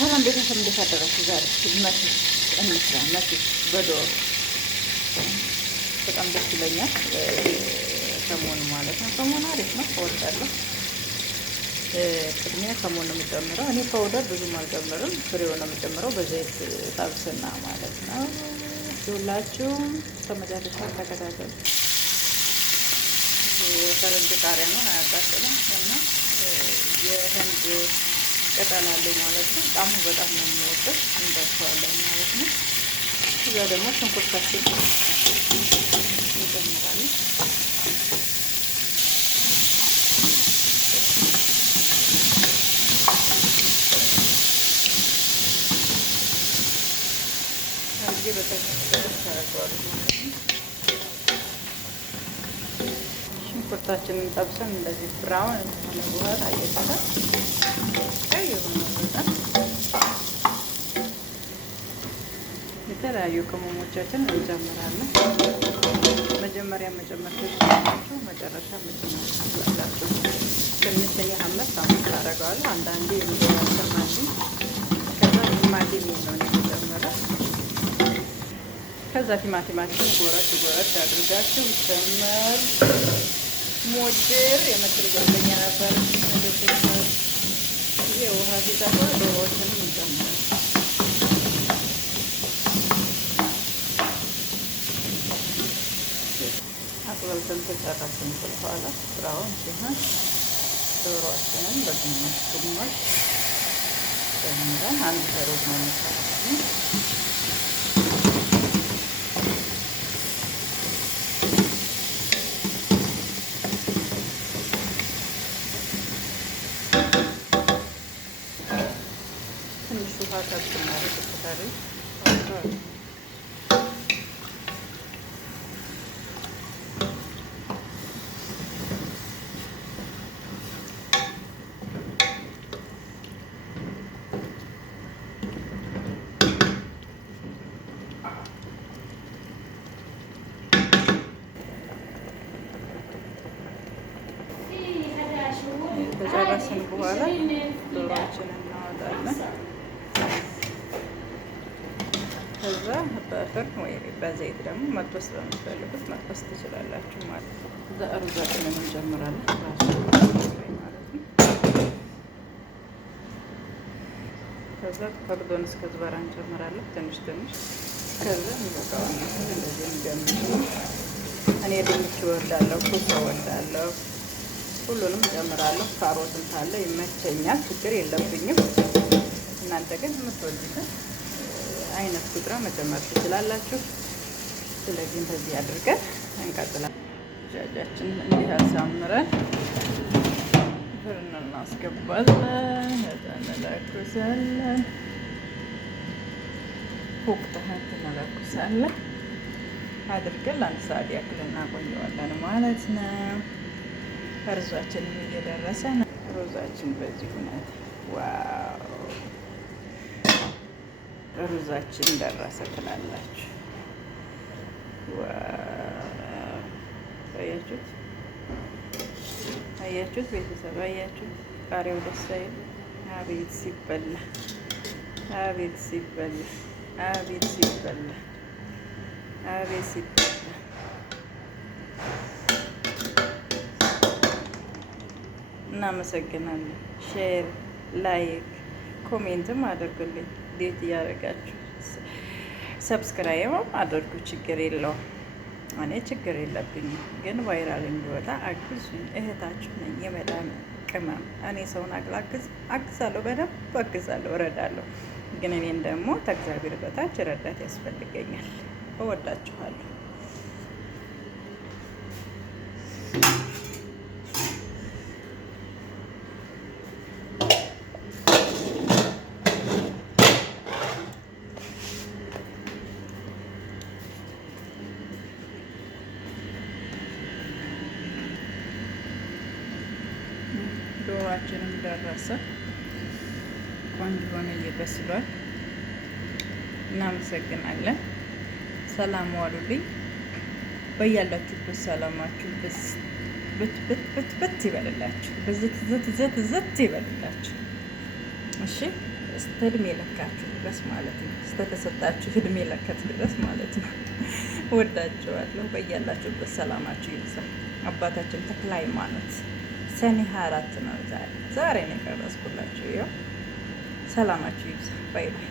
ሰላም ቤተሰብ እንዴት አደራችሁ? ዛሬ መሲ እንስራ። መሲ በዶሮ በጣም ደስ ይለኛል። ከሞን ማለት ነው። ከሞን አሪፍ ነው፣ እወዳለሁ። ቅድሚያ ከሞን ነው የምጨምረው። እኔ ፓውደር ብዙም አልጨምርም፣ ፍሬው ነው የምጨምረው። በዘይት ጠብስና ማለት ነው። ሁላችሁም ከመጨረሻ ተከታተሉ። የፈረንጅ ቃሪያ ነው፣ አያቃጥልም እና የህንድ ቅጠል አለኝ ማለት ነው። ጣሙ በጣም ነው የሚወደው። እንጠብሰዋለን ማለት ነው። እዛ ደግሞ ሽንኩርታችን እንጨምራለን። እዚህ በጣም ታረገዋለሁ ማለት ነው። ሽንኩርታችንን ጠብሰን እንደዚህ ብራውን ከሆነ በኋላ እየተሰራ ቀይ የሆነ በጣም የተለያዩ ቅመሞቻችን እንጨምራለን። መጀመሪያ መጨመር ትችላላችሁ፣ መጨረሻ መጨመር ትችላላችሁ። ትንሽ እኔ ሀመስ አደርገዋለሁ። አንዳንዴ የሚያሰማልኝ ከዛ ቲማቲም ነው የሚጨምረው። ከዛ ቲማቲማችን ጎረድ ጎረድ አድርጋችሁ ጨምር። ሞጭር የምትል ጓደኛ ነበር ውሃ ሲጠፋ ዶሮዎችንም እንጨምራለን። አጥበልተን ከጨረስን በኋላ ስራውን ሲሆን ዶሮዎችንን በግማሽ ግማሽ ጨምረን አንድ ሩብ ነው የሚሰራለን። ትንሽ ውሃ ጠብናል ተከታሪ ከጨረስን በኋላ ዶሮዎችንን እናወጣለን። ከዛ በፍርን ወይ በዘይት ደግሞ መጥበስ በምትፈልጉት መጥበስ ትችላላችሁ ማለት ነው። እዛ ሩዛችንን እንጨምራለን ራሱ ማለት ነው። ከዛ ከርዶን እስከ ዝበራ እንጨምራለን ትንሽ ትንሽ። ከዛ የሚበቃውን እንደዚህ እንገምት። እኔ ድንች እወዳለሁ፣ ኩስ እወዳለሁ፣ ሁሉንም እጨምራለሁ። ካሮትም ካለ ይመቸኛል፣ ችግር የለብኝም። እናንተ ግን የምትወዱትን አይነት ቁጥራ መጨመር ትችላላችሁ። ስለዚህ እንደዚህ አድርገን እንቀጥላለን። ጃጃችን እንዲህ አሳምረን ፍርን እናስገባለን። ከዛ እንለኩሳለን። ፎቅተህን እንለኩሳለን አድርገን ለአንድ ሰዓት ያክል እናቆየዋለን ማለት ነው። ሩዛችንም እየደረሰ ነው። ሩዛችን በዚህ ሁኔታ ዋው! ሩዛችን ደረሰ ትላላችሁ። አያችሁት? አያችሁት? ቤተሰብ አያችሁት? ቃሪያው ደስ አይል? አቤት ሲበላ! አቤት ሲበላ! አቤት ሲበላ! አቤት ሲበላ! እናመሰግናለን። ሼር፣ ላይክ፣ ኮሜንትም አድርጉልኝ። ዴት እያደረጋችሁ ሰብስክራይብ አድርጉ። ችግር የለውም፣ እኔ ችግር የለብኝም። ግን ቫይራል እንዲወጣ አግዙኝ። እህታችሁ ነኝ፣ የመዳን ቅመም። እኔ ሰውን አግዛለሁ፣ በደንብ አግዛለሁ፣ እረዳለሁ። ግን እኔን ደግሞ ከእግዚአብሔር በታች ረዳት ያስፈልገኛል። እወዳችኋለሁ። ዶሮአችንም ደረሰ። ቆንጆ ሆነ፣ እየበስሏል። እናመሰግናለን። ሰላም ዋሉልኝ። በያላችሁበት ሰላማችሁ ብት ይበልላችሁ፣ ብዝት ዝት ይበልላችሁ። እሺ እስከ እድሜ ለካችሁ ድረስ ማለት ነው። እስከተሰጣችሁ እድሜ ለከት ድረስ ማለት ነው። ወዳችኋለሁ። በያላችሁበት ሰላማችሁ ይብዛ። አባታችን ተክለ ሃይማኖት ሰኔ 24 ነው ዛሬ ነው የቀረጽኩላችሁ። ይኸው ሰላማችሁ ይብዛ። ባይ ባይ።